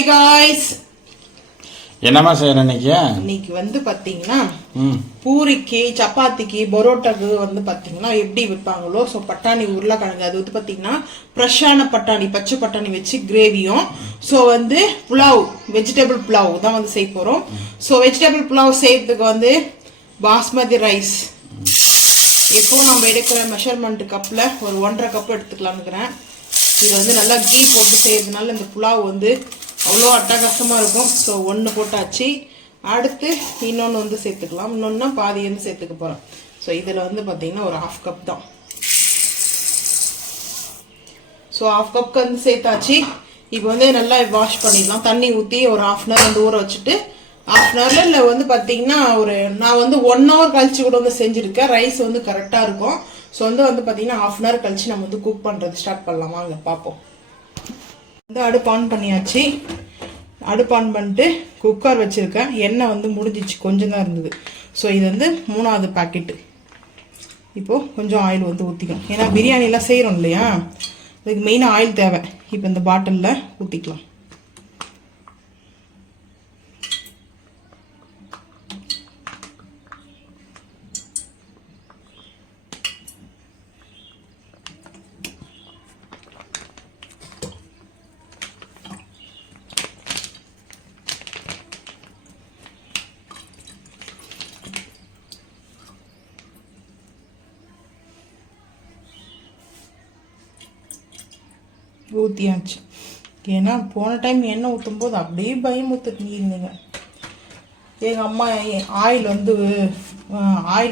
Hi guys, என்னமா செய்யற இன்னைக்கு? இன்னைக்கு வந்து பாத்தீங்கன்னா பூரிக்கு, சப்பாத்திக்கு, பரோட்டாக்கு வந்து பாத்தீங்கன்னா எப்படி விற்பாங்களோ ஸோ பட்டாணி உருளைக்கிழங்கு அது வந்து பாத்தீங்கன்னா ஃப்ரெஷ்ஷான பட்டாணி, பச்சை பட்டாணி வச்சு கிரேவியும், ஸோ வந்து புலாவ், வெஜிடபிள் புலாவ் தான் வந்து செய்ய போறோம். ஸோ வெஜிடபிள் புலாவ் செய்யறதுக்கு வந்து பாஸ்மதி ரைஸ் இப்போ நம்ம எடுக்கிற மெஷர்மெண்ட் கப்பில் ஒரு 1.5 கப் எடுத்துக்கலாம்னுக்கிறேன். இது வந்து நல்லா கீ போட்டு செய்யறதுனால இந்த புலாவ் வந்து அவ்வளோ அட்டகாசமாக இருக்கும். ஸோ ஒன்று போட்டாச்சு. அடுத்து இன்னொன்று வந்து சேர்த்துக்கலாம். இன்னொன்னா பாதி வந்து சேர்த்துக்க போகிறோம். ஸோ இதில் வந்து பார்த்தீங்கன்னா ஒரு 1/2 கப் தான். ஸோ 1/2 கப்க்கு வந்து சேர்த்தாச்சு. இப்போ வந்து நல்லா வாஷ் பண்ணிடலாம். தண்ணி ஊற்றி ஒரு 1/2 அன் ஹவர் வந்து ஊற வச்சுட்டு 1/2 அன் ஹவரில் இல்லை வந்து பார்த்தீங்கன்னா நான் வந்து 1 ஹவர் கழிச்சு கூட வந்து செஞ்சுருக்கேன். ரைஸ் வந்து கரெக்டாக இருக்கும். ஸோ வந்து பார்த்தீங்கன்னா 1/2 அன் ஹவர் கழிச்சு நம்ம வந்து குக் பண்ணுறது ஸ்டார்ட் பண்ணலாம். வாங்க பார்ப்போம். வந்து அடுப்பு ஆன் பண்ணியாச்சு. அடுப்பு ஆன் பண்ணிட்டு குக்கர் வச்சுருக்கேன். எண்ணெய் வந்து முடிஞ்சிச்சு, கொஞ்சம் தான் இருந்தது. ஸோ இது வந்து 3வது பாக்கெட்டு. இப்போது கொஞ்சம் ஆயில் வந்து ஊற்றிக்கணும். ஏன்னா பிரியாணிலாம் செய்கிறோம் இல்லையா, அதுக்கு மெயினாக ஆயில் தேவை. இப்போ இந்த பாட்டிலில் ஊற்றிக்கலாம். ஊற்றியாச்சு. ஏன்னா போன டைம் எண்ணெய் ஊற்றும் போது அப்படியே பயமுத்துட்டு இருந்தீங்க. எங்கள் அம்மா ஆயில்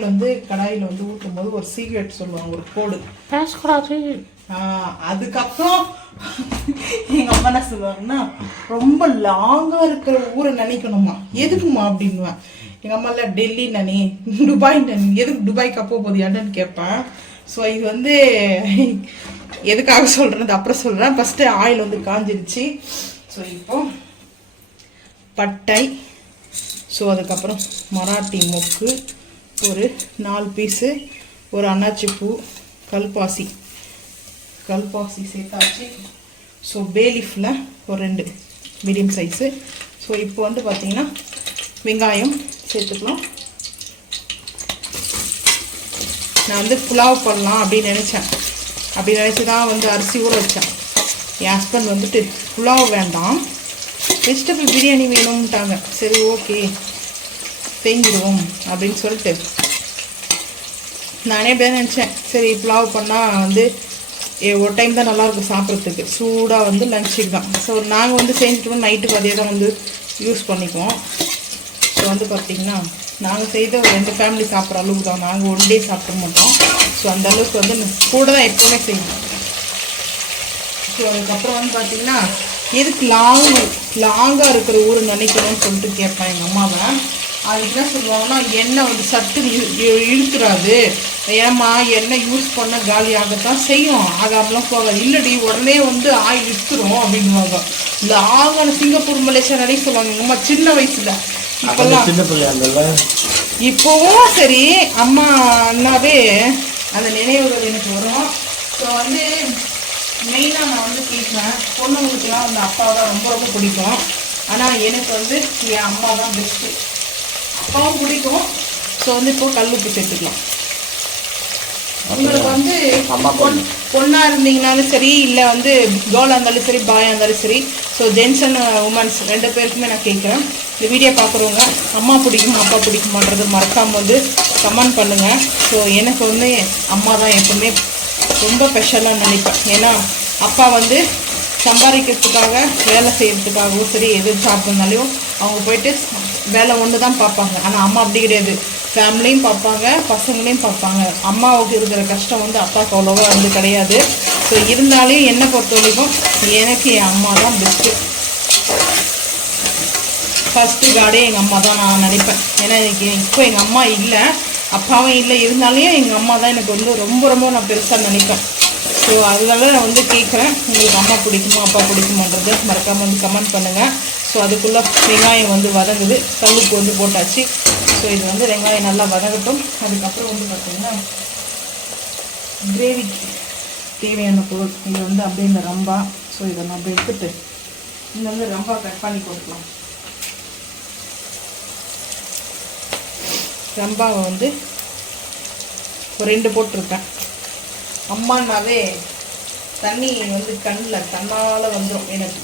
வந்து கடாயில் வந்து ஊற்றும் போது ஒரு சீக்ரெட் சொல்லுவாங்க, ஒரு கோடு பேசக்கூடாது. அதுக்கப்புறம் எங்கள் அம்மா என்ன சொல்லுவாங்கன்னா, ரொம்ப லாங்காக இருக்கிற ஊரை நினைக்கணுமா, எதுக்குமா அப்படின்னுவேன். எங்கள் அம்மா இல்லை டெல்லி நனி, துபாய் நனி, எதுக்கு துபாய்க்கு அப்போ போதியான்னு கேட்பேன். ஸோ இது வந்து எதுக்காக சொல்கிறது அப்புறம் சொல்கிறேன். ஃபஸ்ட்டு ஆயில் வந்து காஞ்சிருச்சு. ஸோ இப்போ பட்டை, ஸோ அதுக்கப்புறம் மராட்டி மொக்கு ஒரு 4 பீஸு, ஒரு அன்னாச்சி பூ, கல்பாசி சேர்த்தாச்சு. ஸோ பேலீஃபில் ஒரு 2 மீடியம் சைஸு. ஸோ இப்போ வந்து பார்த்திங்கன்னா வெங்காயம் சேர்த்துக்கலாம். நான் வந்து புலாவ் பண்ணலாம் அப்படின்னு நினச்சேன். அப்படி நினச்சி தான் வந்து அரிசி ஊற வச்சேன். என் ஹஸ்பண்ட் வந்துட்டு புலாவ் வேண்டாம், வெஜிடபிள் பிரியாணி வேணும்ட்டாங்க. சரி ஓகே செஞ்சிடுவோம் அப்படின்னு சொல்லிட்டு நானே அப்படியே நினச்சேன். சரி புலாவ் பண்ணால் வந்து ஒரு டைம் தான் நல்லாயிருக்கும் சாப்பிட்றதுக்கு, சூடாக வந்து லஞ்சுக்கு தான். ஸோ நாங்கள் வந்து செஞ்சுட்டோம், நைட்டுக்கு அதே தான் வந்து யூஸ் பண்ணிக்குவோம். ஸோ வந்து பார்த்திங்கன்னா நாங்கள் செய்த ஒரு 2 ஃபேமிலி சாப்பிட்ற அளவுக்கு தான், நாங்கள் 1 டே சாப்பிட மாட்டோம். ஸோ அந்த அளவுக்கு வந்து கூட தான் எப்போவுமே செய்வோம். ஸோ அதுக்கப்புறம் வந்து பார்த்திங்கன்னா எதுக்கு லாங்காக இருக்கிற ஊர் நினைக்கணும்னு சொல்லிட்டு கேட்பேன் எங்கள் அம்மாவை. அதுக்கு என்ன சொல்லுவாங்கன்னா, எண்ணெய் வந்து சட்டு இழுத்துறாது, ஏமா எண்ணெய் யூஸ் பண்ண காலியாகத்தான் செய்யும், ஆகாமலாம் போகாது. இல்லடி உடனே வந்து ஆயில் இழுத்துரும் அப்படின்வாங்க. இந்த ஆகான சிங்கப்பூர் மலேசியா நிறைய சொல்லுவாங்க எங்கள் அம்மா சின்ன வயசில். இப்போவும் சரி அம்மா அண்ணாவே அந்த நினைவுகள் எனக்கு வரும். ஸோ வந்து மெயினாக நான் வந்து கேட்குறேன், பொண்ணுங்களுக்குலாம் வந்து அப்பா தான் ரொம்ப ரொம்ப பிடிக்கும். ஆனால் எனக்கு வந்து என் அம்மா தான் பெஸ்ட்டு. அப்பாவும் பிடிக்கும். ஸோ வந்து இப்போ கல் உப்பு சேர்த்துக்கலாம். உங்களுக்கு வந்து பொண்ணாக இருந்தீங்கனாலும் சரி, இல்லை வந்து கேர்ளாக இருந்தாலும் சரி, பாயாக இருந்தாலும் சரி, ஸோ ஜென்ஸ் அண்ட் உமன்ஸ் 2 பேருக்குமே நான் கேட்குறேன். இந்த வீடியோ பார்க்குறவங்க அம்மா பிடிக்குமா அப்பா பிடிக்குமான்றது மறக்காமல் வந்து கமெண்ட் பண்ணுங்கள். ஸோ எனக்கு வந்து அம்மா தான் எப்பவுமே ரொம்ப ஸ்பெஷலாக நினைப்பேன். ஏன்னா அப்பா வந்து சம்பாதிக்கிறதுக்காக, வேலை செய்கிறதுக்காகவும் சரி, எது சாப்பிட்றதுனாலையும் அவங்க போயிட்டு வேலை ஒன்று தான் பார்ப்பாங்க. ஆனால் அம்மா அப்படி கிடையாது, ஃபேமிலியும் பார்ப்பாங்க, பசங்களையும் பார்ப்பாங்க. அம்மாவுக்கு இருக்கிற கஷ்டம் வந்து அப்பாவுக்கு அவ்வளோவா வந்து கிடையாது. ஸோ இருந்தாலும் என்னை பொறுத்த வரைக்கும் எனக்கு என் அம்மா தான் பெஸ்ட்டு. ஃபஸ்ட்டு கார்டே எங்கள் அம்மா தான் நான் நினைப்பேன். ஏன்னா எனக்கு இப்போ எங்கள் அம்மா இல்லை, அப்பாவும் இல்லை, இருந்தாலும் எங்கள் அம்மா தான் எனக்கு வந்து ரொம்ப ரொம்ப நான் பெருசாக நினைப்பேன். ஸோ அதனால நான் வந்து கேட்குறேன், உங்களுக்கு அம்மா பிடிக்குமா அப்பா பிடிக்குமான்றது மறக்காமல் வந்து கமெண்ட் பண்ணுங்கள். ஸோ அதுக்குள்ளே வெங்காயம் வந்து வதங்குது, கல்லுப்பு வந்து போட்டாச்சு. ஸோ இது வந்து வெங்காயம் நல்லா வதங்கட்டும். அதுக்கப்புறம் வந்து பார்த்திங்கன்னா கிரேவிக்கு தேவையான பொருள் இது வந்து அப்படியே இந்த ரம்பா. ஸோ இதை நம்ம எடுத்துட்டு இங்கே வந்து ரொம்ப கட் பண்ணி போட்டுக்கலாம். ரம்பாவை வந்து ஒரு 2 போட்டிருக்கேன். அம்மானாவே தண்ணி வந்து கண்ணில் தன்னால் வந்துடும் எனக்கு.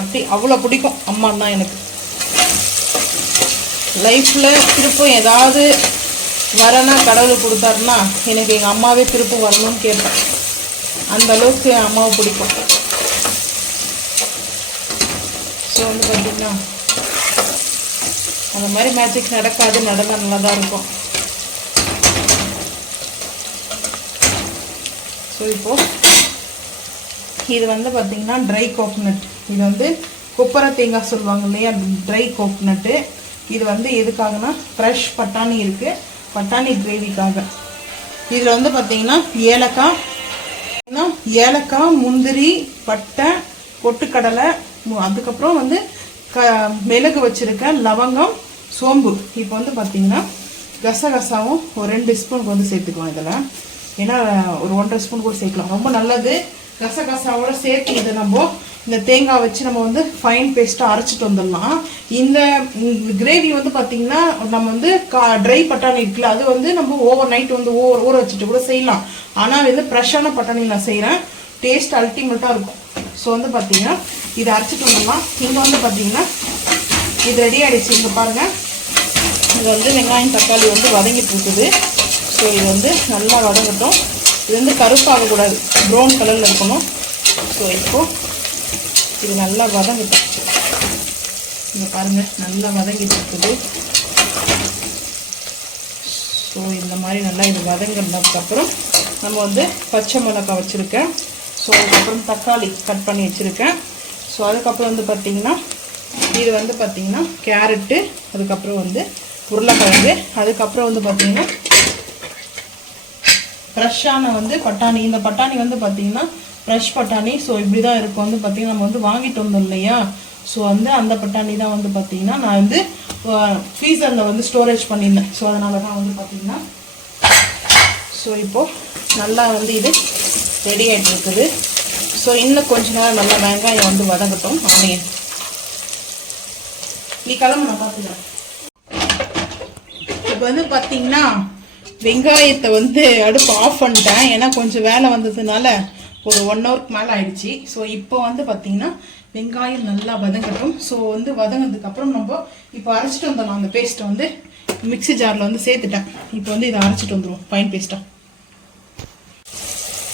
அப்படி அவ்வளோ பிடிக்கும் அம்மான்னா எனக்கு. லைஃப்பில் திருப்பும் ஏதாவது வரனா கடவுள் கொடுத்தாருன்னா எனக்கு எங்கள் அம்மாவே திருப்பும் வரணும்னு கேட்பேன். அந்த அளவுக்கு என் அம்மாவை பிடிக்கும். ஸோ வந்து பார்த்திங்கன்னா அந்த மாதிரி மேஜிக் நடக்காது, நடந்தால் நல்லா தான் இருக்கும். ஸோ இப்போது இது வந்து பார்த்திங்கன்னா ட்ரை கோகனட். இது வந்து கொப்பரை தேங்காய் சொல்லுவாங்க இல்லையா, ட்ரை கோகனட்டு. இது வந்து எதுக்காகனா ஃப்ரெஷ் பட்டாணி இருக்குது, பட்டாணி கிரேவிக்காக. இதில் வந்து பார்த்திங்கன்னா ஏலக்காய், முந்திரி, பட்டை, பொட்டுக்கடலை, அதுக்கப்புறம் வந்து மிளகு வச்சுருக்கேன், லவங்கம், சோம்பு. இப்போ வந்து பார்த்திங்கன்னா கசகசாவும் ஒரு 2 ஸ்பூனுக்கு வந்து சேர்த்துக்கலாம் இதில். ஏன்னா ஒரு 1.5 ஸ்பூன் கூட சேர்க்கலாம், ரொம்ப நல்லது. கசகசாவோட சேர்த்து இதை நம்ம இந்த தேங்காய் வச்சு நம்ம வந்து ஃபைன் பேஸ்ட்டாக அரைச்சிட்டு வந்துடலாம். இந்த கிரேவி வந்து பார்த்திங்கன்னா நம்ம வந்து ட்ரை பட்டாணி இருக்குல்ல, அது வந்து நம்ம ஓவர் நைட் வந்து ஊற வச்சுட்டு கூட செய்யலாம். ஆனால் வந்து ஃப்ரெஷ்ஷான பட்டாணி நான் செய்கிறேன், டேஸ்ட் அல்டிமேட்டாக இருக்கும். ஸோ வந்து பார்த்திங்கன்னா இதை அரைச்சிட்டு வந்துடலாம். இங்கே வந்து பார்த்திங்கன்னா இது ரெடி ஆகிடுச்சு. இங்கே பாருங்கள், இது வந்து வெங்காயம் தக்காளி வந்து வதங்கிட்டு இருக்குது. ஸோ இது வந்து நல்லா வதங்கட்டும். இது வந்து கருப்பாகக்கூடாது, ப்ரௌன் கலரில் இருக்கணும். ஸோ இப்போது இது நல்லா வதங்கட்டும். இங்கே பாருங்கள், நல்லா வதங்கிட்டு இருக்குது. ஸோ இந்த மாதிரி நல்லா இது வதங்கினதுக்கப்புறம் நம்ம வந்து பச்சை மிளகாய் வச்சுருக்கேன். ஸோ அதுக்கப்புறம் தக்காளி கட் பண்ணி வச்சுருக்கேன். ஸோ அதுக்கப்புறம் வந்து பார்த்திங்கன்னா இது வந்து பார்த்திங்கன்னா கேரட்டு, அதுக்கப்புறம் வந்து உருளைக்கிழங்கு, அதுக்கப்புறம் வந்து பார்த்திங்கன்னா ஃப்ரெஷ்ஷான வந்து பட்டாணி. இந்த பட்டாணி வந்து பார்த்திங்கன்னா ஃப்ரெஷ் பட்டாணி. ஸோ இப்படி தான் இருக்கும். வந்து பார்த்திங்கன்னா நம்ம வந்து வாங்கிட்டு வந்தோம் இல்லையா, ஸோ வந்து அந்த பட்டாணி தான் வந்து பார்த்திங்கன்னா நான் வந்து ஃப்ரீசரில் வந்து ஸ்டோரேஜ் பண்ணியிருந்தேன். ஸோ அதனால தான் வந்து பார்த்திங்கன்னா ஸோ இப்போது நல்லா வந்து இது ரெடி ஆகிட்டு இருக்குது. ஸோ இன்னும் கொஞ்ச நேரம் நல்லா வெங்காயம் வந்து வதங்கட்டும். ஆனியன் நீ கிளம்பு, நான் பார்த்துக்கிறேன். இப்போ வந்து பார்த்திங்கன்னா வெங்காயத்தை வந்து அடுப்பு ஆஃப் பண்ணிட்டேன். ஏன்னா கொஞ்சம் வேலை வந்ததுனால ஒரு 1 ஹவருக்கு மேலே ஆயிடுச்சு. ஸோ இப்போ வந்து பார்த்திங்கன்னா வெங்காயம் நல்லா வதங்கட்டும். ஸோ வந்து வதங்கினதுக்கப்புறம் நம்ம இப்போ அரைச்சிட்டு வந்துடலாம். அந்த பேஸ்ட்டை வந்து மிக்ஸி ஜாரில் வந்து சேர்த்துட்டேன். இப்போ வந்து இதை அரைச்சிட்டு வந்துடுவோம் ஃபைன் பேஸ்ட்டாக.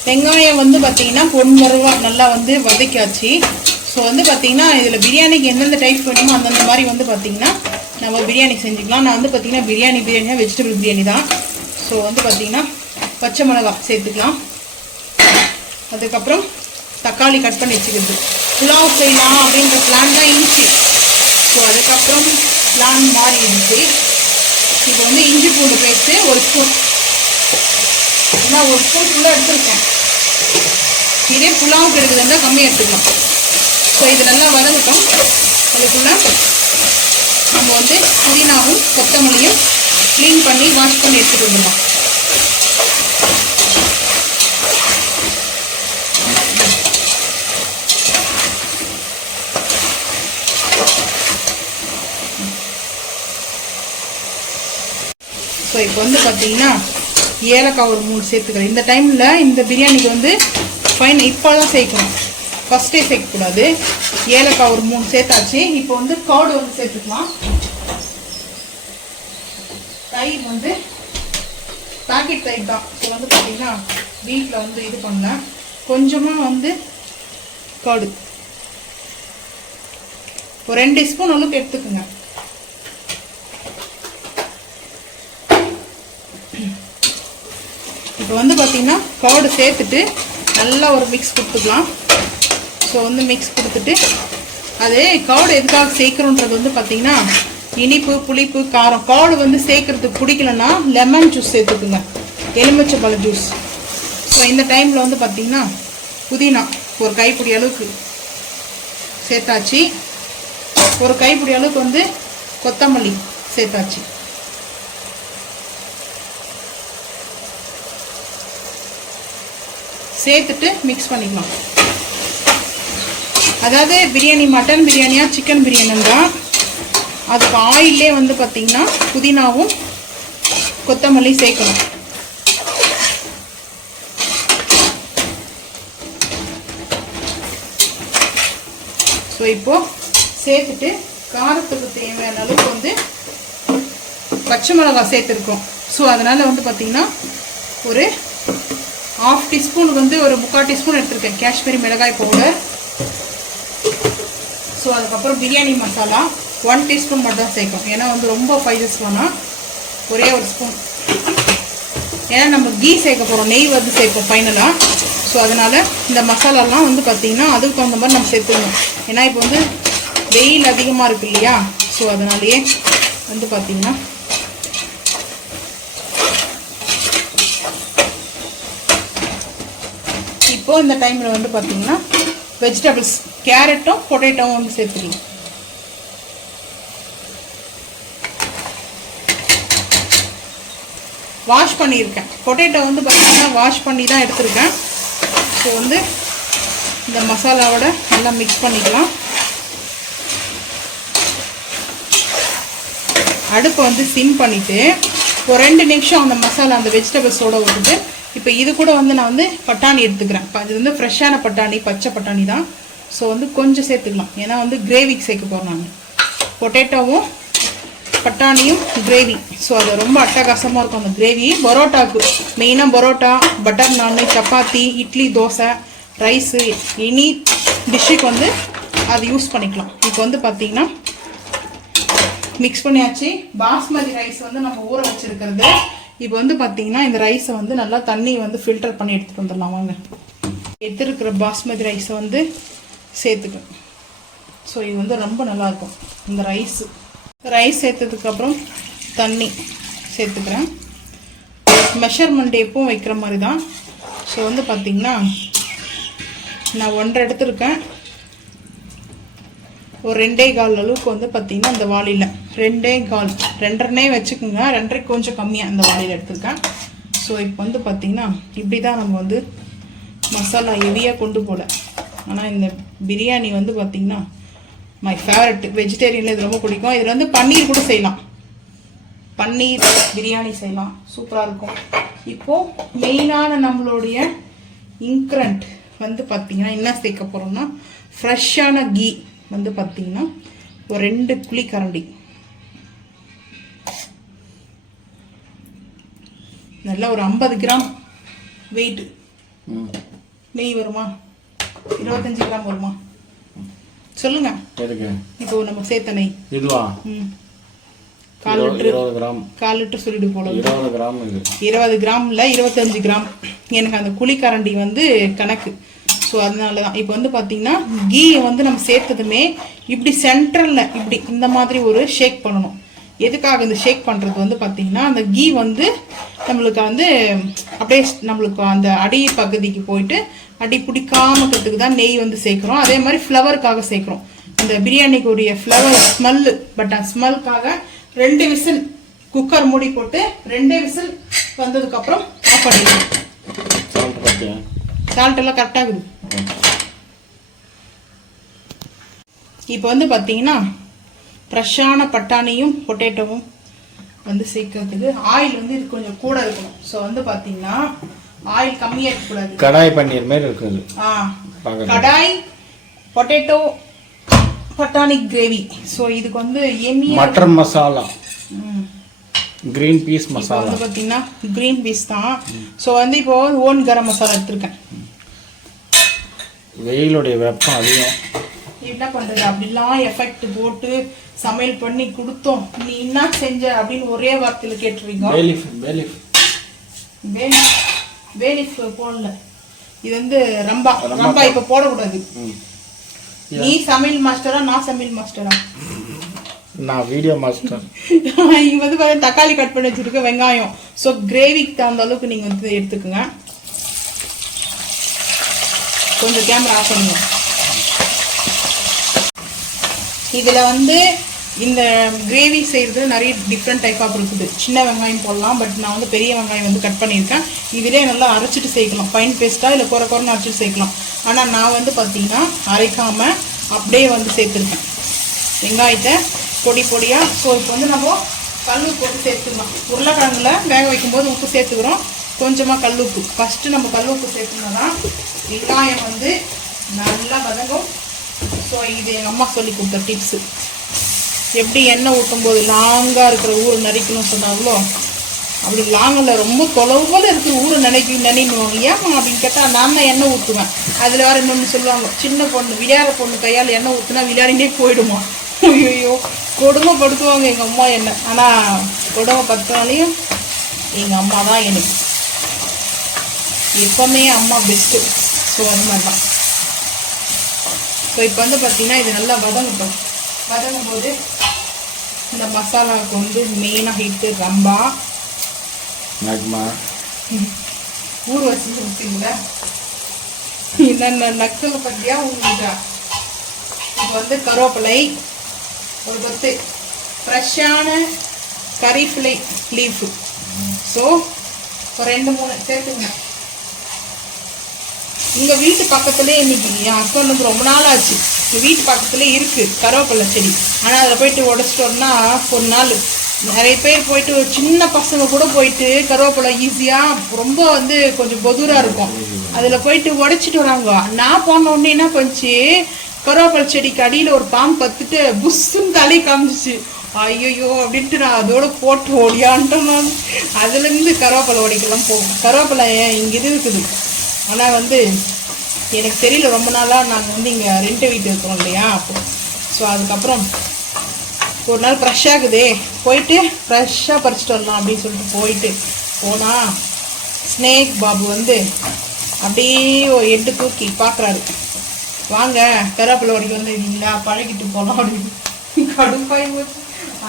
வெங்காயம் வந்து பார்த்திங்கன்னா பொன்முறைவாக நல்லா வந்து வதக்காச்சு. ஸோ வந்து பார்த்திங்கன்னா இதில் பிரியாணிக்கு எந்தெந்த டைப் வேணுமோ அந்தந்த மாதிரி வந்து பார்த்திங்கன்னா நம்ம பிரியாணி செஞ்சுக்கலாம். நான் வந்து பார்த்திங்கன்னா பிரியாணியாக வெஜிடபிள் பிரியாணி தான். ஸோ வந்து பார்த்திங்கன்னா பச்சை மிளகாய் சேர்த்துக்கலாம். அதுக்கப்புறம் தக்காளி கட் பண்ணி வச்சுக்கிறது. புலாவ் செய்யலாம் அப்படின்ற பிளான் தான் இருந்துச்சு. ஸோ அதுக்கப்புறம் பிளான் மாறிடுச்சு. இப்போ வந்து இஞ்சி பூண்டு பேஸ்ட்டு 1 ஸ்பூன், ஏன்னா 1 ஸ்பூன் ஃபுல்லாக எடுத்துருக்கேன். இதே புலாவுக்கு எடுக்குதுன்னா கம்மியாக எடுத்துக்கலாம். ஸோ இது நல்லா வதங்கட்டும். அதுக்குள்ளே நம்ம வந்து புதினாவும் கொத்தமல்லியும் க்ளீன் பண்ணி வாஷ் பண்ணி எடுத்துகிட்டு வந்துடலாம். ஸோ இப்போ வந்து பார்த்தீங்கன்னா ஏலக்காய் ஒரு 3 சேர்த்துக்கிறேன். இந்த டைமில் இந்த பிரியாணிக்கு வந்து ஃபைன் இப்போ தான் சேர்க்கணும், ஃபஸ்ட்டே சேர்க்கக்கூடாது. ஏலக்காய் ஒரு 3 சேர்த்தாச்சு. இப்போ வந்து கர்டு வந்து சேர்த்துக்கலாம். தயிர் வந்து பாக்கெட் தயிர் தான். ஸோ வந்து பார்த்தீங்கன்னா வீட்டில் வந்து இது பண்ணேன். கொஞ்சமாக வந்து கர்டு ஒரு 2 ஸ்பூன் அளவுக்கு எடுத்துக்கோங்க. இப்போ வந்து பார்த்திங்கன்னா கர்டு சேர்த்துட்டு நல்லா ஒரு மிக்ஸ் கொடுத்துக்கலாம். ஸோ வந்து மிக்ஸ் கொடுத்துட்டு அது கர்டு எதுக்காக சேர்க்குறோன்றது வந்து பார்த்திங்கன்னா இனிப்பு, புளிப்பு, காரம். கர்டு வந்து சேர்க்குறதுக்கு பிடிக்கலன்னா லெமன் ஜூஸ் சேர்த்துக்குங்க, எலுமிச்சம்பழ ஜூஸ். ஸோ இந்த டைமில் வந்து பார்த்திங்கன்னா புதினா ஒரு கைப்பிடி அளவுக்கு சேர்த்தாச்சு. ஒரு கைப்பிடி அளவுக்கு வந்து கொத்தமல்லி சேர்த்தாச்சு. சேர்த்துட்டு மிக்ஸ் பண்ணிக்கலாம். அதாவது பிரியாணி மட்டன் பிரியாணியா சிக்கன் பிரியாணி தான் அதுக்கு ஆயிலே வந்து பார்த்திங்கன்னா புதினாவும் கொத்தமல்லி சேர்க்கணும். ஸோ இப்போது சேர்த்துட்டு காரத்துக்கு தேவையான அளவுக்கு வந்து பச்சை மிளகாய் சேர்த்துருக்கோம். ஸோ அதனால் வந்து பார்த்திங்கன்னா ஒரு 1/2 டீஸ்பூனுக்கு வந்து ஒரு 3/4 டீஸ்பூன் எடுத்துருக்கேன் காஷ்மீரி மிளகாய் பவுடர். ஸோ அதுக்கப்புறம் பிரியாணி மசாலா 1 டீஸ்பூன் மட்டும் தான் சேர்க்கும். ஏன்னா வந்து ரொம்ப ஸ்பைசஸ் வேணாம், ஒரே ஒரு ஸ்பூன். ஏன்னா நம்ம கீ சேர்க்க போகிறோம், நெய் வந்து சேர்ப்போம் ஃபைனலாக. ஸோ அதனால் இந்த மசாலாலாம் வந்து பார்த்திங்கன்னா அதுக்கு தகுந்த மாதிரி நம்ம சேர்த்துக்கணும். ஏன்னா இப்போ வந்து வெயில் அதிகமாக இருக்குது இல்லையா, ஸோ அதனாலேயே வந்து பார்த்திங்கன்னா இப்போது இந்த டைமில் வந்து பார்த்திங்கன்னா வெஜிடபிள்ஸ் கேரட்டும் பொட்டேட்டோவும் வந்து சேர்த்துக்கலாம். வாஷ் பண்ணியிருக்கேன். பொட்டேட்டோ வந்து பார்த்திங்கன்னா வாஷ் பண்ணி தான் எடுத்திருக்கேன். ஸோ வந்து இந்த மசாலாவோட நல்லா மிக்ஸ் பண்ணிக்கலாம். அடுப்பை வந்து சிம் பண்ணிவிட்டு ஒரு 2 நிமிஷம் அந்த மசாலா அந்த வெஜிடபிள்ஸோடு விட்டுட்டு இப்போ இது கூட வந்து நான் வந்து பட்டாணி எடுத்துக்கிறேன். இது வந்து ஃப்ரெஷ்ஷான பட்டாணி, பச்சை பட்டாணி தான். ஸோ வந்து கொஞ்சம் சேர்த்துக்கலாம், ஏன்னா வந்து கிரேவிக்கு சேர்க்க போகிறேன் நான். பொட்டேட்டோவும் பட்டாணியும் கிரேவி, ஸோ அது ரொம்ப அட்டகாசமாக இருக்கும் அந்த கிரேவி. பரோட்டாவுக்கு மெயினாக பரோட்டா, பட்டர் நான், சப்பாத்தி, இட்லி, தோசை, ரைஸு, எனி டிஷ்ஷுக்கு வந்து அது யூஸ் பண்ணிக்கலாம். இப்போ வந்து பார்த்திங்கன்னா மிக்ஸ் பண்ணியாச்சு. பாஸ்மதி ரைஸ் வந்து நம்ம ஊற வச்சுருக்கிறது. இப்போ வந்து பார்த்திங்கன்னா இந்த ரைஸை வந்து நல்லா தண்ணி வந்து ஃபில்டர் பண்ணி எடுத்துகிட்டு வந்துடலாம் வாங்க. எடுத்துருக்கிற பாஸ்மதி ரைஸை வந்து சேர்த்துக்கணும். ஸோ இது வந்து ரொம்ப நல்லாயிருக்கும் இந்த ரைஸ் சேர்த்ததுக்கப்புறம் தண்ணி சேர்த்துக்கிறேன். மெஷர்மெண்ட் எப்பவும் வைக்கிற மாதிரி தான். ஸோ வந்து பார்த்திங்கன்னா நான் 1.5 எடுத்துருக்கேன். ஒரு 2.25 அளவுக்கு வந்து பார்த்திங்கன்னா இந்த வாளியில் 2.25 2.5 வச்சுக்கோங்க. 2.5 கொஞ்சம் கம்மியாக இந்த வாளியில் எடுத்துருக்கேன். ஸோ இப்போ வந்து பார்த்திங்கன்னா இப்படி தான் நம்ம வந்து மசாலா ஹெவியாக கொண்டு போகல. ஆனால் இந்த பிரியாணி வந்து பார்த்திங்கன்னா மை ஃபேவரட். வெஜிடேரியனில் இது ரொம்ப பிடிக்கும். இதில் வந்து பன்னீர் கூட செய்யலாம், பன்னீர் பிரியாணி செய்யலாம், சூப்பராக இருக்கும். இப்போது மெயினான நம்மளுடைய இன்க்ரண்ட் வந்து பார்த்திங்கன்னா என்ன சேர்க்க போகிறோம்னா ஃப்ரெஷ்ஷான கீ வந்து பார்த்திங்கன்னா ஒரு 2 குழிக்கரண்டி நல்லா ஒரு 50 கிராம் வெயிட் நெய் வருமா, 25 கிராம் வருமா சொல்லுங்க. இப்போ நம்ம சேர்த்த நெய் இதுவா 1/4 லிட்டர் சொல்லிட்டு போல. 20 கிராம் இல்லை 25 கிராம். எனக்கு அந்த குழிக்கரண்டி வந்து கணக்கு. ஸோ அதனால தான் இப்போ வந்து பார்த்தீங்கன்னா கீயை வந்து நம்ம சேர்த்ததுமே இப்படி சென்ட்ரலில் இப்படி இந்த மாதிரி ஒரு ஷேக் பண்ணணும். எதுக்காக இந்த ஷேக் பண்ணுறது வந்து பார்த்திங்கன்னா அந்த கீ வந்து நம்மளுக்கு வந்து அப்படியே நம்மளுக்கு அந்த அடி பகுதிக்கு போயிட்டு அடி பிடிக்காமக்கிறதுக்கு தான் நெய் வந்து சேர்க்குறோம். அதே மாதிரி ஃப்ளவருக்காக சேர்க்குறோம். இந்த பிரியாணிக்கு உரிய ஃப்ளவர் ஸ்மெல்லு. பட் அந்த ஸ்மெல்லுக்காக 2 விசில் குக்கர் மூடி போட்டு 2 விசில் வந்ததுக்கப்புறம் ஆஃப் பண்ணிடலாம். சால்ட் எல்லாம் கரெக்டாகுது. இப்போ வந்து பார்த்தீங்கன்னா ஃப்ரெஷ்ஷான பட்டாணியும் பொட்டேட்டோவும் வந்து சேர்க்கறதுக்கு ஆயில் வந்து இது கொஞ்சம் கூட இருக்கணும். ஸோ வந்து பார்த்தீங்கன்னா ஆயில் கம்மியாக இருக்கக்கூடாது. கடாய் பன்னீர் மாதிரி இருக்குது. கடாய் பொட்டேட்டோ பட்டாணி கிரேவி. ஸோ இதுக்கு வந்து மட்டர் மசாலா, கிரீன் பீஸ் மசாலா வந்து பார்த்தீங்கன்னா கிரீன் பீஸ் தான். ஸோ வந்து இப்போ ஓன் கரம் மசாலா எடுத்துருக்கேன். வெயிலுடைய வெப்பம் அதிகம். என்ன பண்ணுறது, அப்படிலாம் எஃபெக்ட் போட்டு சமையல் பண்ணி கொடுத்தோம். நீ என்ன செஞ்ச அப்படின்னு ஒரே வார்த்தையில் கேட்டுருவீங்க. பேலிஃப் போடல, இது வந்து ரம்பா இப்போ போடக்கூடாது. நீ சமையல் மாஸ்டரா நான் சமையல் மாஸ்டரா? நான் வீடியோ மாஸ்டர். இங்க வந்து பாருங்க தக்காளி கட் பண்ணி வச்சிருக்க, வெங்காயம். ஸோ கிரேவிக்கு தகுந்த அளவுக்கு நீங்கள் வந்து எடுத்துக்கோங்க. கொஞ்சம் கேமரா ஆஃப் பண்ணுங்க. இதில் வந்து இந்த கிரேவி செய்கிறது நிறைய டிஃப்ரெண்ட் டைப் ஆஃப் இருக்குது. சின்ன வெங்காயம் போடலாம், பட் நான் வந்து பெரிய வெங்காயம் வந்து கட் பண்ணியிருக்கேன். இதிலே நல்லா அரைச்சிட்டு சேர்க்கலாம், ஃபைன் பேஸ்ட்டாக இல்லை குறைன்னு அரைச்சிட்டு சேர்க்கலாம். ஆனால் நான் வந்து பார்த்தீங்கன்னா அரைக்காமல் அப்படியே வந்து சேர்த்துருக்கேன் வெங்காயத்தை பொடி பொடியாக. ஸோ இப்போ வந்து நம்ம கல் உப்பு போட்டு சேர்த்துக்கலாம். உருளைக்கிழங்குல வேக வைக்கும்போது உப்பு சேர்த்துக்கிறோம், கொஞ்சமாக கல் உப்பு. ஃபஸ்ட்டு நம்ம கல் உப்பு சேர்த்துனா தான் வெங்காயம் வந்து நல்லா வதங்கும். ஸோ இது எங்கள் அம்மா சொல்லி கொடுத்த டிப்ஸு. எப்படி எண்ணெய் ஊற்றும் போது லாங்காக இருக்கிற ஊரை நரைக்கணும்னு சொன்னாங்களோ அப்படி லாங்கில் ரொம்ப தொலைவில் இருக்கிற ஊரை நினைக்குவாங்க. ஏமா அப்படின்னு கேட்டால் நான் தான் எண்ணெய் ஊற்றுவேன். அதில் வேறு இன்னொன்று சொல்லுவாங்க, சின்ன பொண்ணு விளையாட பொண்ணு கையால் எண்ணெய் ஊற்றுனா விளையாடினே போயிடுமா. ஐயோ கொடுமைப்படுத்துவாங்க எங்கள் அம்மா என்ன. ஆனால் கொடுமைப்படுத்தினாலையும் எங்கள் அம்மா தான் எனக்கு எப்போவுமே அம்மா பெஸ்ட்டு. ஸோ அது மாதிரி தான். ஸோ இப்போ வந்து பார்த்திங்கன்னா இது நல்லா வதங்கட்டும். வதங்கும் போது இந்த மசாலாவுக்கு வந்து மெயினாக ஹிட்டு ரம்பா ஊர் வச்சு கொடுத்தீங்களா என்னென்ன நக்கலை பற்றியா உங்களுக்கு. இப்போ வந்து கருவேப்பிலை ஒரு கொத்து, ஃப்ரெஷ்ஷான கறிஃபிலை லீஃபு. ஸோ ஒரு 2-3 சேர்த்துங்க. எங்கள் வீட்டு பக்கத்துலேயே இன்னைக்கு என் ஹஸ்பண்ட் வந்து ரொம்ப நாள் ஆச்சு, எங்கள் வீட்டு பக்கத்துலேயே இருக்குது கருவேப்பிலை செடி. ஆனால் அதில் போயிட்டு உடச்சிட்டோம்னா ஒரு நாள் நிறைய பேர் போயிட்டு ஒரு சின்ன பசங்க கூட போயிட்டு கருவேப்பிலை ஈஸியாக ரொம்ப வந்து கொஞ்சம் பொதுராக இருக்கும், அதில் போயிட்டு உடச்சிட்டு வராங்க. நான் போன உடனே என்ன பண்ணிச்சு, கருவேப்பிலை செடிக்கு அடியில் ஒரு பாம்பு பத்துட்டு புஷ்ஷுன்னு தலை காமிச்சிச்சு. ஐயோ அப்படின்ட்டு நான் அதோட போட்டு ஓடியான்ட்டேன். நான் அதுலேருந்து கருவேப்பிலை உடைக்கலாம் போகும். கருவேப்பிலை இங்கே இது இருக்குது, ஆனால் வந்து எனக்கு தெரியல, ரொம்ப நாளாக நாங்கள் வந்து இங்கே ரெண்ட் வீட்டு இருக்கிறோம் இல்லையா. அப்போ ஸோ அதுக்கப்புறம் ஒரு நாள் ஃப்ரெஷ்ஷாகுதே போயிட்டு ஃப்ரெஷ்ஷாக பறிச்சிட்டு வரலாம் அப்படின்னு சொல்லிட்டு போனால் ஸ்னேக் பாபு வந்து அப்படியே ஒரு எட்டு தூக்கி பார்க்குறாரு. வாங்க கருவேப்பிலை வடிக்கு வந்து இல்லைங்களா பழகிட்டு போகலாம் அப்படின்னு கடுப்பாகி போச்சு.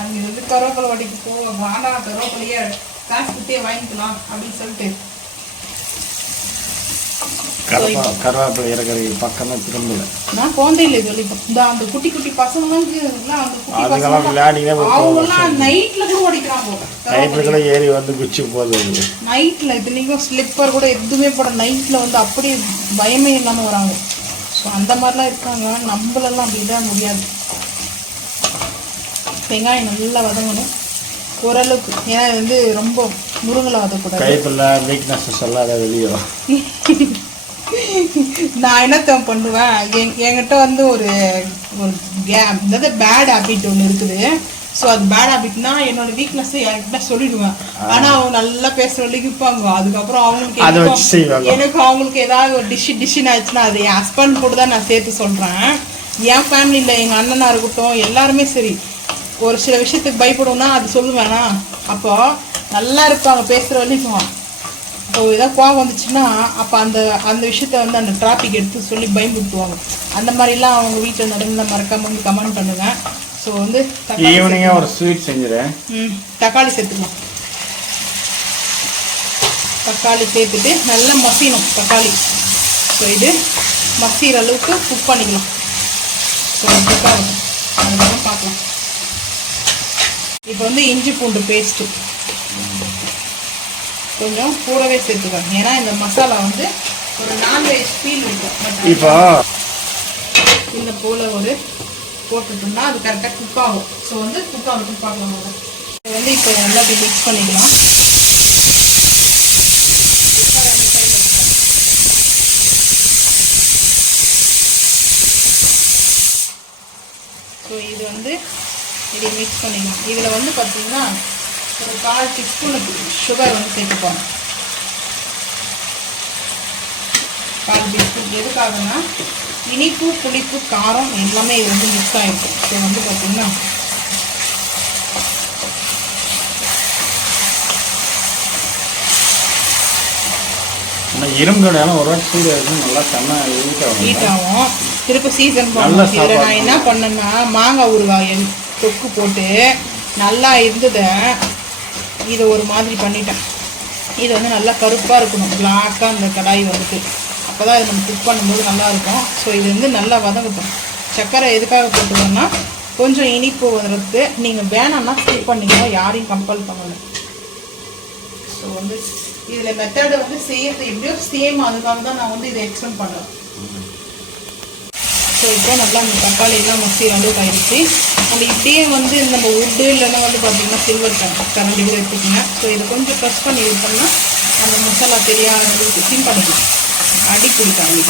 அங்கே வந்து கருவேப்பிலை வடிக்கு போவோம், வாடா கருவேப்பிலையே காசு குத்தியே வாங்கிக்கலாம் அப்படின்னு சொல்லிட்டு கருவேப்பிலை இறக்குற பக்கமே திரும்பல. நான் குழந்தையில சொல்லிப்பேன், இந்த அந்த குட்டி குட்டி பசங்களாம் அவங்கெல்லாம் நைட்ல கூட ஓடிக்கிறாங்க. நைட்ல கூட ஏறி வந்து குச்சி போகுது. நைட்ல இத்தனைக்கும் ஸ்லிப்பர் கூட எதுவுமே போட நைட்ல வந்து அப்படியே பயமே இல்லாமல் வராங்க. ஸோ அந்த மாதிரிலாம் இருக்காங்க. நம்மளெல்லாம் அப்படிதான் முடியாது. வெங்காயம் நல்லா வதங்கணும் ஓரளவுக்கு, ஏன்னா இது வந்து ரொம்ப முருங்கலை வதக்கூடாது. கைப்பில்ல வீக்னஸ் சொல்லாத வெளியே. நான் என்ன பண்ணுவேன், என்கிட்ட வந்து ஒரு அதாவது பேட் ஹேபிட் ஒன்று இருக்குது. ஸோ அது பேட் ஹேபிட்னா என்னோட வீக்னஸ் என்கிட்ட சொல்லிடுவேன். ஆனால் அவங்க நல்லா பேசுகிற இருப்பாங்க. அதுக்கப்புறம் அவங்களுக்கு ஏதாவது ஒரு டிஷ்ஷுன்னு ஆச்சுன்னா அது என் ஹஸ்பண்ட் கூட தான் நான் சேர்த்து சொல்கிறேன். என் ஃபேமிலியில் எங்கள் அண்ணனாக இருக்கட்டும் எல்லாருமே சரி, ஒரு சில விஷயத்துக்கு பயப்படுவோம்னா அது சொல்லுவேனா, அப்போ நல்லா இருப்பாங்க பேசுகிற வரைக்கும். இப்போ ஏதாவது கோவம் வந்துச்சுன்னா அப்போ அந்த விஷயத்த வந்து அந்த டிராபிக் எடுத்து சொல்லி பயன்படுத்துவாங்க. அந்த மாதிரிலாம் அவங்க வீட்டில் நடந்த மறக்காம வந்து கமெண்ட் பண்ணுங்க. ஸோ வந்து ஈவினிங்காக ஒரு ஸ்வீட் செஞ்சுறேன். தக்காளி சேர்த்துக்கலாம். தக்காளி சேர்த்துட்டு நல்லா மசியணும் தக்காளி. ஸோ இது மசிகிற அளவுக்கு குக் பண்ணிக்கலாம். ஸோ அதுக்கப்புறம் பார்க்கலாம். இப்போ வந்து இஞ்சி பூண்டு பேஸ்ட்டு கொஞ்சம் கூடவே சேர்த்துக்கலாம், ஏன்னா இந்த மசாலா வந்து ஒரு நான்வெஜ் ஃபீல் இருக்கும். இப்போ இந்த போல் ஒரு போட்டுட்டோம்னா அது கரெக்டாக குக் ஆகும். ஸோ வந்து குக் ஆகும் பார்க்கலாம். இதை வந்து இப்போ நல்லா அப்படி மிக்ஸ் பண்ணிக்கலாம். ஸோ இது வந்து இதை மிக்ஸ் பண்ணிக்கலாம். இதில் வந்து பார்த்திங்கன்னா ஒரு 1/4 டீஸ்பூனுக்கு சுகர் வந்து சேர்த்துப்போம். 1/4 டீஸ்பூன் எதுக்காகனா இனிப்பு புளிப்பு காரம் எல்லாமே இது வந்து மிக்ஸ் ஆகிருக்கும். ஸோ வந்து பார்த்திங்கன்னா இரும்பு ஒரு சூடு நல்லா செம்ம ஹீட் ஆகும். திருப்பி சீசன் போடணும். இதில் நான் என்ன பண்ணேன்னா மாங்காய் ஊறுகாய் தொக்கு போட்டு நல்லா இருந்ததை இதை ஒரு மாதிரி பண்ணிட்டேன். இது வந்து நல்லா கருப்பாக இருக்கணும், பிளாக்காக அந்த கடாய் வந்துட்டு, அப்போ தான் இது நம்ம குக் பண்ணும்போது நல்லாயிருக்கும். ஸோ இது வந்து நல்லா வதங்கட்டும். சர்க்கரை எதுக்காக போட்டுக்கோன்னா கொஞ்சம் இனிப்பு வர்றதுக்கு. நீங்கள் வேணாம்னா ஸ்கிப் பண்ணிக்கலாம், யாரையும் கம்பல் பண்ணலை. ஸோ வந்து இதில் மெத்தடு வந்து செய்யறது எப்படியோ சேம், அதுக்காக தான் நான் வந்து இதை எக்ஸ்பிளைன் பண்ணுறேன். ஸோ ஸோ இப்போ நல்லா அந்த தக்காளி எல்லாம் மசி அளவுக்கு ஆயிடுச்சு. நம்ம இப்படியே வந்து நம்ம உட்டு இல்லைன்னா வந்து பார்த்திங்கன்னா சில்வர் கரண்டி கூட எடுத்துக்கோங்க. ஸோ இதை கொஞ்சம் ப்ரெஸ் பண்ணி எடுத்தோம்னா அந்த மசாலா தெரியாத அளவுக்கு சிம் பண்ணிக்கலாம், அடி பிடிக்காது.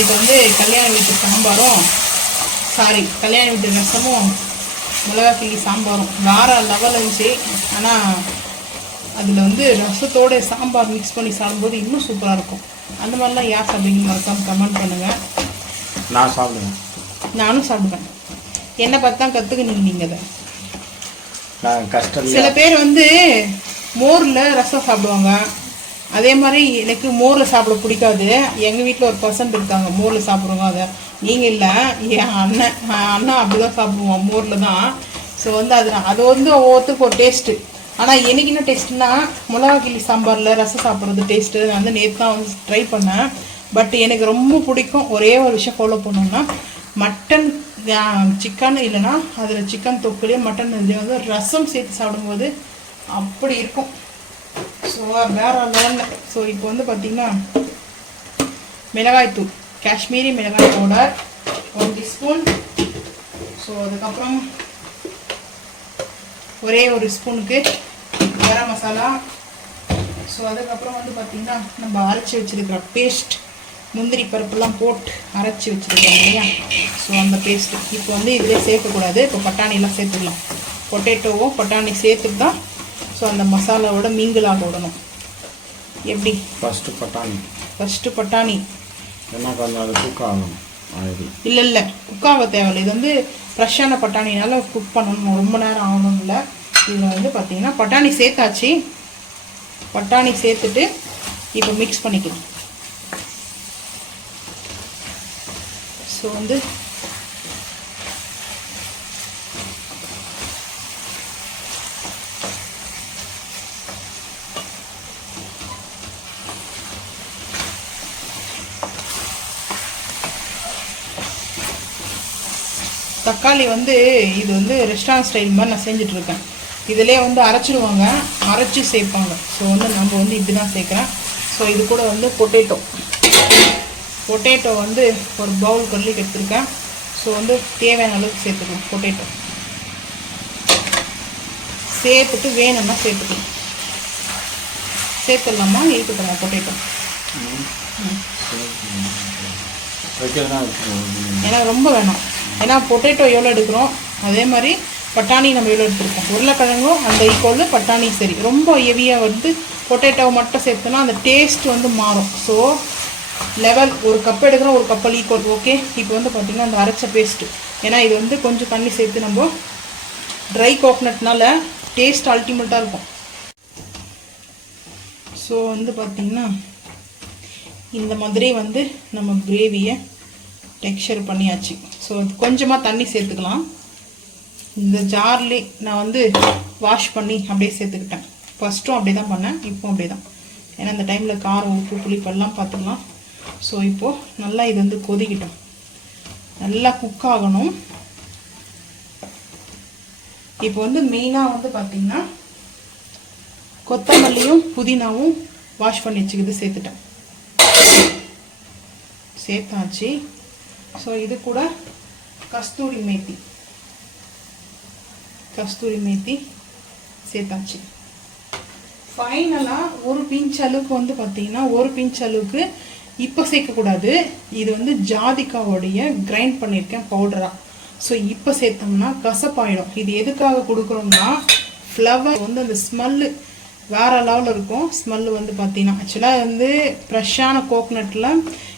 இது வந்து கல்யாண வீட்டு சாம்பாரும் கல்யாண வீட்டு ரசமும் மிளகா கிள்ளி சாம்பாரும் வேறு லெவல் இருந்துச்சு. ஆனால் அதில் வந்து ரசத்தோட சாம்பார் மிக்ஸ் பண்ணி சாப்பிடும்போது இன்னும் சூப்பராக இருக்கும். அந்த மாதிரிலாம் யார் சாப்பிடுங்க மறக்காம கமெண்ட் பண்ணுங்கள். நான் சாப்பிடுவேன், நானும் சாப்பிடுவேன். என்ன பார்த்தா கற்றுக்குனீங்க நீங்கள் அதை. கஷ்டம். சில பேர் வந்து மோரில் ரசம் சாப்பிடுவாங்க. அதே மாதிரி எனக்கு மோரில் சாப்பிட பிடிக்காது. எங்கள் வீட்டில் ஒரு பர்சன்ட் இருக்காங்க மோரில் சாப்பிடுவாங்க. அதை நீங்கள் இல்லை, என் அண்ணன் அப்படி தான் சாப்பிடுவோம் மோரில் தான். ஸோ வந்து அது வந்து ஒவ்வொருத்தருக்கு ஒரு டேஸ்ட்டு. ஆனால் எனக்கு என்ன டேஸ்ட்டுன்னா மிளகா கிள்ளி சாம்பாரில் ரசம் சாப்பிட்றது டேஸ்ட்டு. நான் வந்து நேற்று தான் வந்து ட்ரை பண்ணேன். பட் எனக்கு ரொம்ப பிடிக்கும். ஒரே ஒரு விஷயம் ஃபாலோ பண்ணோம்னா மட்டன் சிக்கன் இல்லைன்னா அதில் சிக்கன் தொக்குலேயே மட்டன் இதுலேயே வந்து ரசம் சேர்த்து சாப்பிடும்போது அப்படி இருக்கும். ஸோ வேறு லெவலில். ஸோ இப்போ வந்து பார்த்திங்கன்னா மிளகாய்த்தூள், காஷ்மீரி மிளகாய் பவுடர் 1 டீஸ்பூன். ஸோ அதுக்கப்புறம் ஒரே ஒரு ஸ்பூனுக்கு கரம் மசாலா. ஸோ அதுக்கப்புறம் வந்து பார்த்திங்கன்னா நம்ம அரைச்சி வச்சுருக்கிற பேஸ்ட், முந்திரி பருப்பெல்லாம் போட்டு அரைச்சி வச்சுருக்கோம் இல்லையா, ஸோ அந்த பேஸ்ட்டு இப்போ வந்து இதிலே சேர்க்கக்கூடாது. இப்போ பட்டாணியெல்லாம் சேர்த்துக்கலாம். பொட்டேட்டோவும் பட்டாணி சேர்த்துட்டு தான் ஸோ அந்த மசாலாவோட மீங்கலாக விடணும். எப்படி? ஃபஸ்ட்டு பட்டாணி என்ன பண்ணால் குக் ஆகணும். இல்லை குக்காக தேவையில்லை. இது வந்து ஃப்ரெஷ்ஷான பட்டாணினால குக் பண்ணணும், ரொம்ப நேரம் ஆகணும் இல்லை. இதில் வந்து பார்த்திங்கன்னா பட்டாணி சேர்த்தாச்சு. பட்டாணி சேர்த்துட்டு இப்போ மிக்ஸ் பண்ணிக்கலாம். ஸோ வந்து தக்காளி வந்து இது வந்து ரெஸ்டாரண்ட் ஸ்டைல் மாதிரி நான் செஞ்சிட்ருக்கேன். இதிலே வந்து அரைச்சிடுவாங்க, அரைச்சி சேர்ப்பாங்க. ஸோ வந்து நம்ம வந்து இப்படி தான் சேர்க்குறேன். ஸோ இது கூட வந்து பொட்டேட்டோ வந்து ஒரு பவுல் கொல்லிக்கு எடுத்துருக்கேன். ஸோ வந்து தேவையான அளவுக்கு சேர்த்துக்கணும். பொட்டேட்டோ சேர்த்துட்டு வேணும்னா சேர்த்துக்கலாம். சேர்த்துடலாமா? இருக்கட்டும் பொட்டேட்டோ. ஏன்னா ரொம்ப வேணாம். ஏன்னா பொட்டேட்டோ எவ்வளோ எடுக்கிறோம் அதே மாதிரி பட்டாணி நம்ம எவ்வளோ எடுத்துருக்கோம். உருளைக்கிழங்கும் அந்த ஈக்குவல் பட்டாணி சரி. ரொம்ப ஹெவியாக வந்து பொட்டேட்டோவை மட்டும் சேர்த்தோன்னா அந்த டேஸ்ட் வந்து மாறும். ஸோ லெவல் ஒரு கப் எடுக்கிறோம், ஒரு கப்பல் ஈக்குவல். ஓகே. இப்போ வந்து பார்த்திங்கன்னா அந்த அரைச்ச பேஸ்ட்டு, ஏன்னா இது வந்து கொஞ்சம் தண்ணி சேர்த்து நம்ம ட்ரை கோகனட்னால டேஸ்ட் அல்டிமேட்டாக இருக்கும். ஸோ வந்து பார்த்திங்கன்னா இந்த மாதிரி வந்து நம்ம கிரேவியை டெக்ஸ்சர் பண்ணியாச்சு. ஸோ கொஞ்சமாக தண்ணி சேர்த்துக்கலாம். இந்த ஜார்லே நான் வந்து வாஷ் பண்ணி அப்படியே சேர்த்துக்கிட்டேன். ஃபஸ்ட்டும் அப்படியே தான் பண்ணேன், இப்போவும் அப்படியே தான். ஏன்னா இந்த டைமில் காரம் உப்பு புளிப்பெல்லாம் பார்த்துக்கலாம். ஸோ இப்போது நல்லா இது வந்து கொதிக்கிட்டோம், நல்லா குக் ஆகணும். இப்போ வந்து மெயினாக வந்து பார்த்திங்கன்னா கொத்தமல்லியும் புதினாவும் வாஷ் பண்ணி வச்சுக்கிது சேர்த்துட்டேன், சேர்த்தாச்சு. ஸோ இது கூட கஸ்தூரி மேத்தி சேர்த்தாச்சு. ஃபைனலாக ஒரு பிஞ்ச் அளவுக்கு வந்து பார்த்திங்கன்னா ஒரு பிஞ்ச் அளவுக்கு இப்போ சேர்க்கக்கூடாது. இது வந்து ஜாதிக்காவோடைய கிரைண்ட் பண்ணியிருக்கேன் பவுடராக. ஸோ இப்போ சேர்த்தோம்னா கசப்பாயிடும். இது எதுக்காக கொடுக்குறோம்னா ஃப்ளவர் வந்து அந்த ஸ்மெல்லு வேறு லெவலில் இருக்கும். ஸ்மெல்லு வந்து பார்த்திங்கன்னா ஆக்சுவலாக வந்து ஃப்ரெஷ்ஷான கோகனட்டில்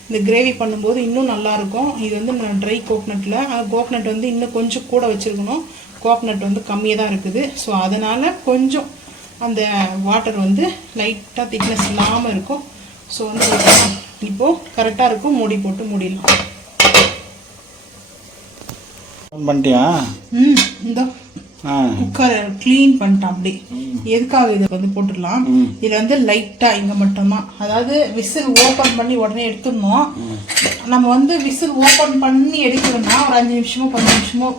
இந்த கிரேவி பண்ணும்போது இன்னும் நல்லாயிருக்கும். இது வந்து நான் ட்ரை கோகனட்டில், கோகனட் வந்து இன்னும் கொஞ்சம் கூட வச்சுருக்கணும். கோகனட் வந்து கம்மியாக தான் இருக்குது. ஸோ அதனால் கொஞ்சம் அந்த வாட்டர் வந்து லைட்டாக திக்னஸ் இல்லாமல் இருக்கும். ஸோ வந்து இப்போது கரெக்டாக இருக்கும். மூடி போட்டு மூடிடலாம். பண்ணிட்டியா? இந்த குக்கரை க்ளீன் பண்ணிட்டேன். அப்படி எதுக்காக இதை வந்து போட்டுடலாம். இதில் வந்து லைட்டாக இங்கே மட்டும்தான், அதாவது விசில் ஓப்பன் பண்ணி உடனே எடுத்துடணும். நம்ம வந்து விசில் ஓப்பன் பண்ணி எடுக்கணும்னா ஒரு 5 நிமிஷமோ 10 நிமிஷமோ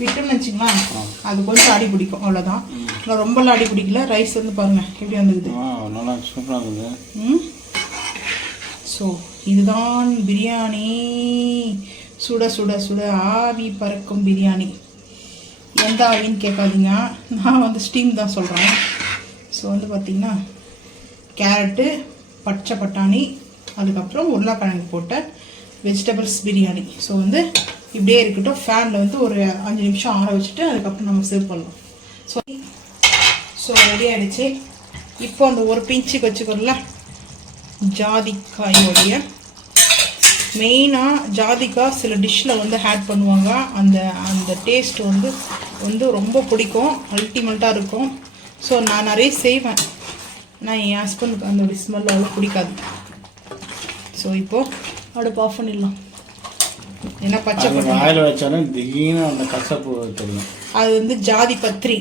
விட்டுன்னு வச்சுக்கலாம், அது கொஞ்சம் அடி பிடிக்கும், அவ்வளோதான். நான் ரொம்பலாம் அடி பிடிக்கல. ரைஸ் வந்து பாருங்கள் எப்படி வந்துக்குது, நல்லா சூப்பராக இருக்குது. ஸோ ஸோ இதுதான் பிரியாணி. சுட சுட சுட ஆவி பறக்கும் பிரியாணி. எந்த ஆவின்னு கேட்காதீங்க, நான் வந்து ஸ்டீம் தான் சொல்கிறேன். ஸோ வந்து பார்த்திங்கன்னா கேரட்டு, பச்சை பட்டாணி, அதுக்கப்புறம் உருளைக்கிழங்கு போட்ட வெஜிடபிள்ஸ் பிரியாணி. ஸோ வந்து இப்படியே இருக்கட்டும். ஃபேனில் வந்து ஒரு 5 நிமிஷம் ஆற வச்சுட்டு அதுக்கப்புறம் நம்ம சர்வ் பண்ணலாம். ஸோ ரெடி ஆகிடுச்சு. இப்போ அந்த ஒரு பிஞ்சுக்கு வச்சுக்கோங்கள ஜாதிக்காயோடைய. மெயினாக ஜாதிக்காய் சில டிஷ்ஷில் வந்து ஆட் பண்ணுவாங்க. அந்த டேஸ்ட் வந்து ரொம்ப பிடிக்கும், அல்டிமேட்டாக இருக்கும். ஸோ நான் நிறைய செய்வேன். நான் என் ஹஸ்பண்டுக்கு அந்த ஸ்மெல் அவ்வளோ பிடிக்காது. ஸோ இப்போது அடுப்பு ஆஃப் பண்ணிடலாம். ஏன்னா பச்சை ஆயில் வச்சாலும் திடீர்னு அந்த கசப்பு தெரியும். அது வந்து ஜாதி பத்திரி,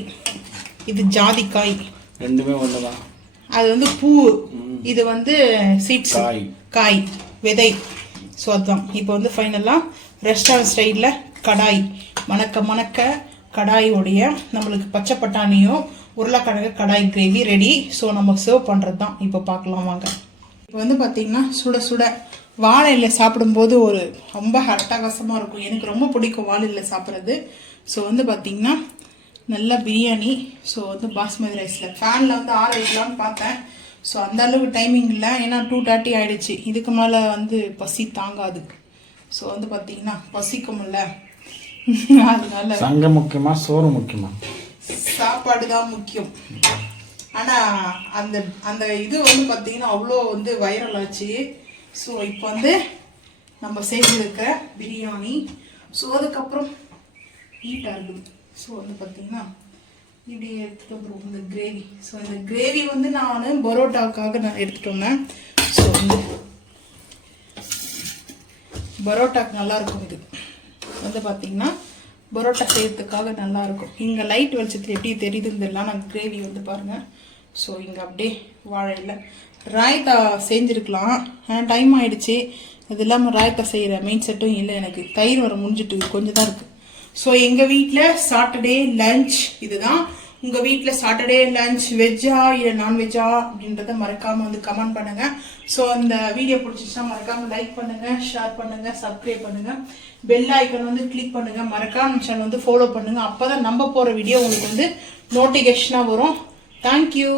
இது ஜாதிக்காய், ரெண்டுமே ஒன்று தான். அது வந்து பூ, இது வந்து சீட்ஸ், காய் விதை. ஸோ அதுதான். இப்போ வந்து ஃபைனலாக ரெஸ்டாரண்ட் ஸ்டைலில் கடாய் மணக்க மணக்க கடாயோடைய நம்மளுக்கு பச்சை பட்டாணியும் உருளைக்கிழங்கு கடாய் கிரேவி ரெடி. ஸோ நம்ம சர்வ் பண்ணுறது தான் இப்போ பார்க்கலாம் வாங்க. இப்போ வந்து பார்த்திங்கன்னா சுட சுட வாழையில் சாப்பிடும்போது ஒரு ரொம்ப அட்டகாசமாக இருக்கும். எனக்கு ரொம்ப பிடிக்கும் வாழையில் சாப்பிட்றது. ஸோ வந்து பார்த்திங்கன்னா நல்ல பிரியாணி. ஸோ வந்து பாஸ்மதி ரைஸில் ஃபேனில் வந்து ஆற வைக்கலான்னு பார்த்தேன். ஸோ அந்த அளவுக்கு டைமிங் இல்லை, ஏன்னா 2:30 ஆகிடுச்சு. இதுக்கு மேலே வந்து பசி தாங்காது. ஸோ வந்து பார்த்திங்கன்னா பசிக்கும்ல, அதனால சங்கம் முக்கியமா சோறு முக்கியமா? சாப்பாடு தான் முக்கியம். ஆனால் அந்த இது வந்து பார்த்திங்கன்னா அவ்வளோ வந்து வைரல் ஆச்சு. ஸோ இப்போ வந்து நம்ம செஞ்சுருக்கிற பிரியாணி. ஸோ அதுக்கப்புறம் ஹீட்டாக இருக்குது. ஸோ வந்து பார்த்திங்கன்னா இப்படி எடுத்துகிட்டு வந்துடுவோம் இந்த கிரேவி. ஸோ இந்த கிரேவி வந்து நான் பரோட்டாவுக்காக நான் எடுத்துகிட்டு வந்தேன். ஸோ வந்து பரோட்டாக்கு நல்லாயிருக்கும். இது வந்து பார்த்திங்கன்னா பரோட்டா செய்யறதுக்காக நல்லாயிருக்கும். இங்கே லைட் வெளிச்சத்தில் எப்படி தெரியுதுன்னு தெரியல, நான் கிரேவி வந்து பாருங்கள். ஸோ இங்கே அப்படியே வாழையில் ராய்த்தா செஞ்சுருக்கலாம், ஆனால் டைம் ஆகிடுச்சு. அது இல்லாமல் ராய்த்தா செய்கிற மெயின் செட்டும் இல்லை எனக்கு. தயிர் வர முடிஞ்சிட்டு கொஞ்சம் தான் இருக்குது. ஸோ எங்கள் வீட்டில் சாட்டர்டே லஞ்ச் இதுதான். உங்கள் வீட்டில் சாட்டர்டே லஞ்ச் வெஜ்ஜா இல்லை நான்வெஜ்ஜா அப்படின்றத மறக்காமல் வந்து கமெண்ட் பண்ணுங்கள். ஸோ இந்த வீடியோ பிடிச்சிச்சுன்னா மறக்காமல் லைக் பண்ணுங்கள், ஷேர் பண்ணுங்கள், சப்ஸ்கிரைப் பண்ணுங்கள், பெல் ஐக்கன் வந்து கிளிக் பண்ணுங்கள், மறக்காம சேனல் வந்து ஃபாலோ பண்ணுங்கள். அப்போ தான் நம்ம போகிற வீடியோ உங்களுக்கு வந்து நோட்டிஃபிகேஷனாக வரும். தேங்க்யூ.